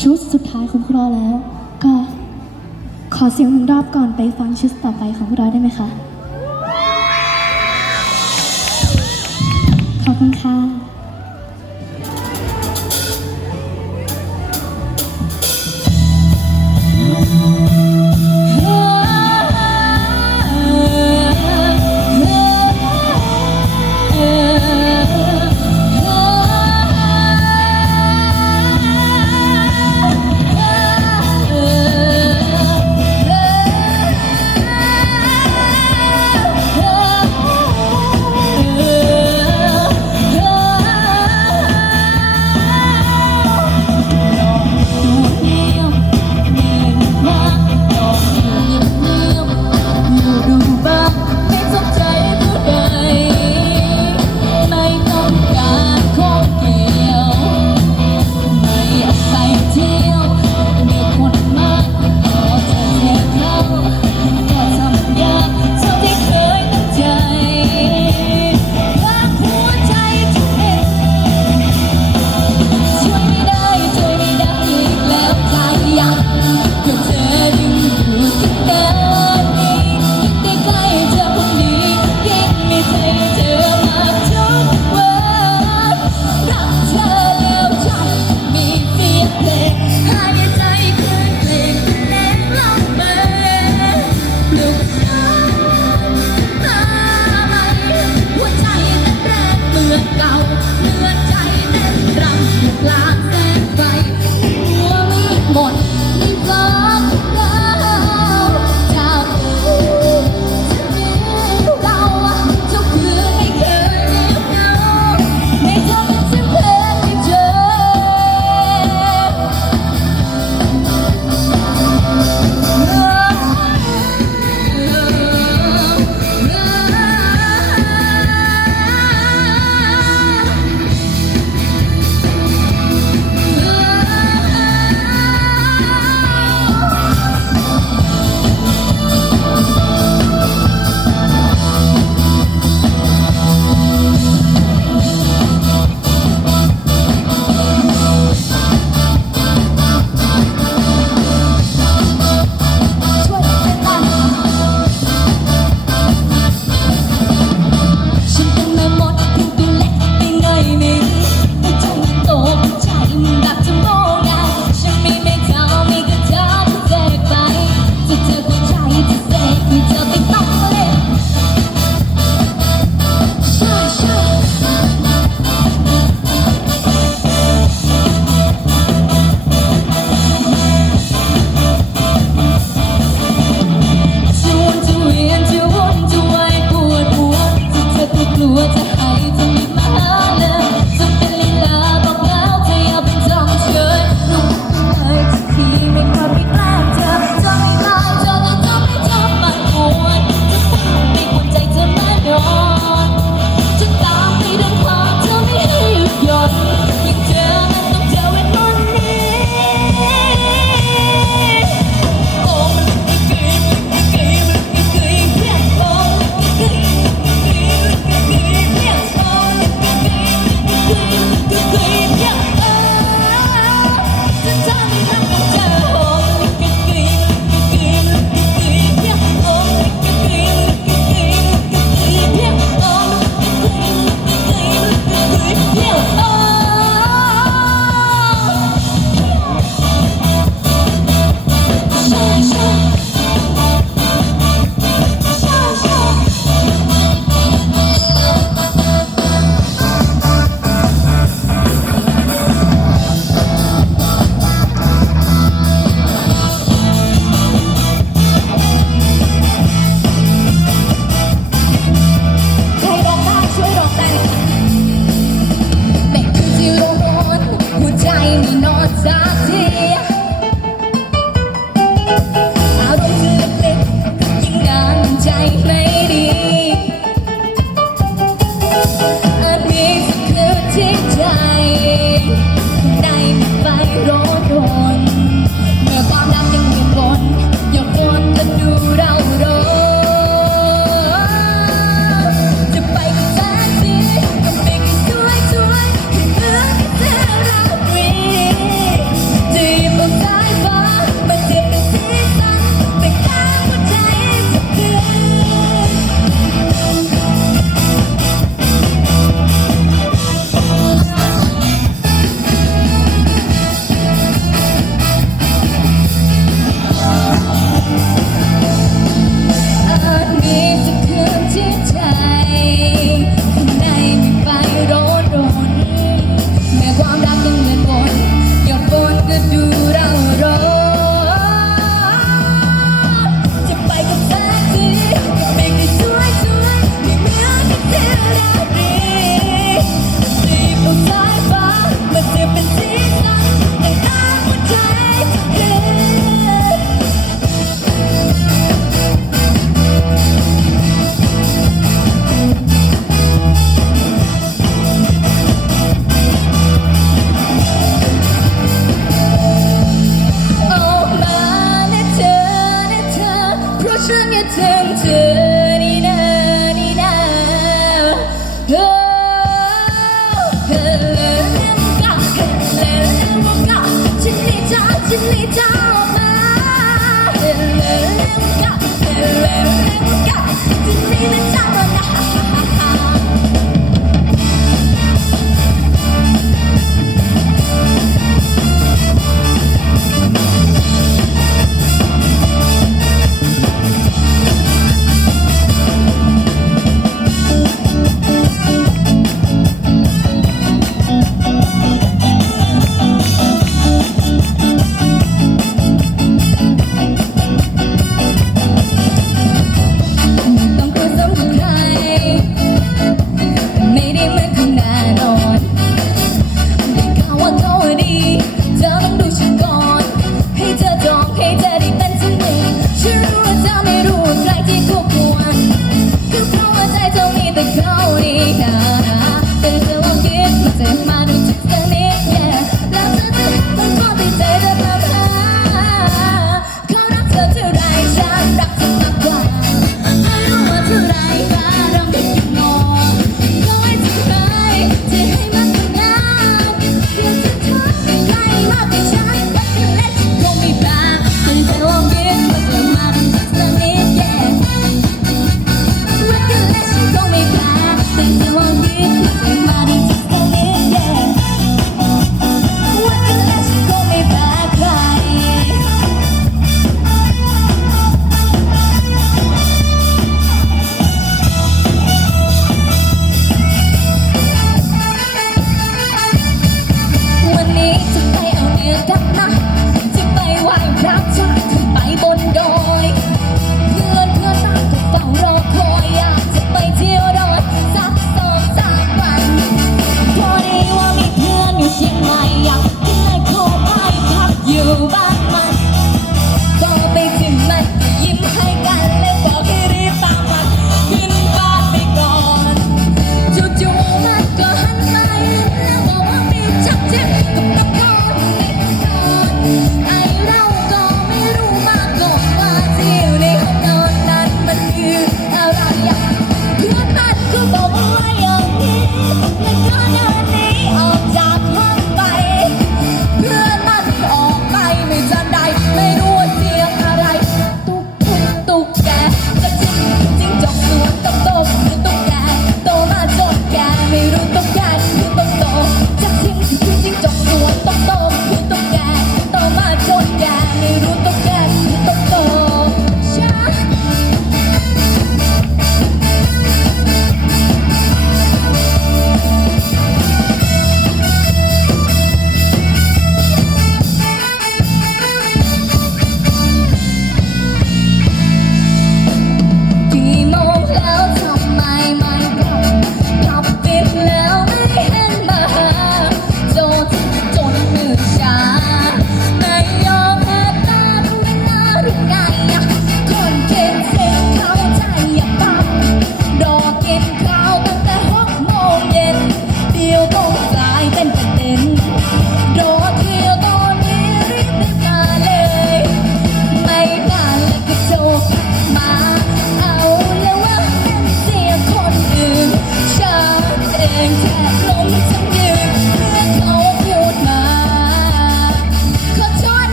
ชุดสุดท้ายของพวกเราแล้ว ก็ขอเสียงหนึ่งรอบก่อนไปฟังชุดต่อไปของพวกเราได้ไหมคะ ขอบคุณค่ะ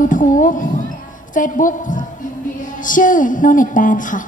YouTube Facebook ชื่อ No Net Band ค่ะ